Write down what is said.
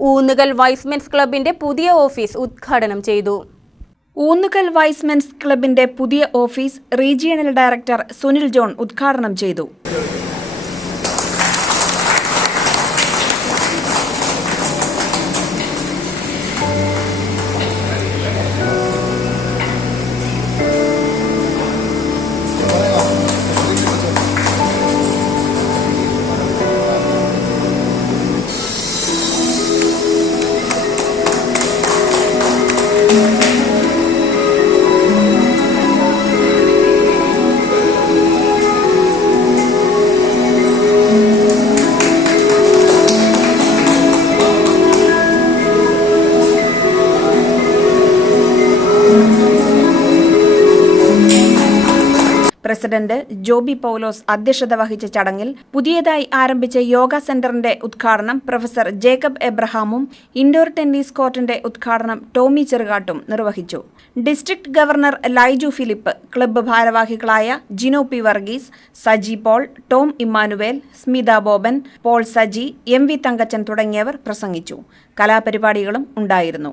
Oonnukal Y's Men's ക്ലബിന്റെ പുതിയ office ഉദ്ഘാടനം ചെയ്തു. ഊന്നുകൽ വൈസ്മെൻസ് ക്ലബിന്റെ പുതിയ office regional director Sunil John ഉദ്ഘാടനം ചെയ്തു. പ്രസിഡന്റ് ജോബി പൌലോസ് അധ്യക്ഷത വഹിച്ച ചടങ്ങിൽ പുതിയതായി ആരംഭിച്ച യോഗ സെന്ററിന്റെ ഉദ്ഘാടനം പ്രൊഫസർ ജേക്കബ് എബ്രഹാമും ഇൻഡോർ ടെന്നീസ് കോർട്ടിന്റെ ഉദ്ഘാടനം ടോമി ചെറുകാട്ടും നിർവഹിച്ചു. District governor Laiju Philip club ഭാരവാഹികളായ Jino P Varghese Saji Paul Tom Immanuel Smitha Boban Paul Saji M V Thankachan തുടങ്ങിയവർ പ്രസംഗിച്ചു. കലാപരിപാടികളും ഉണ്ടായിരുന്നു.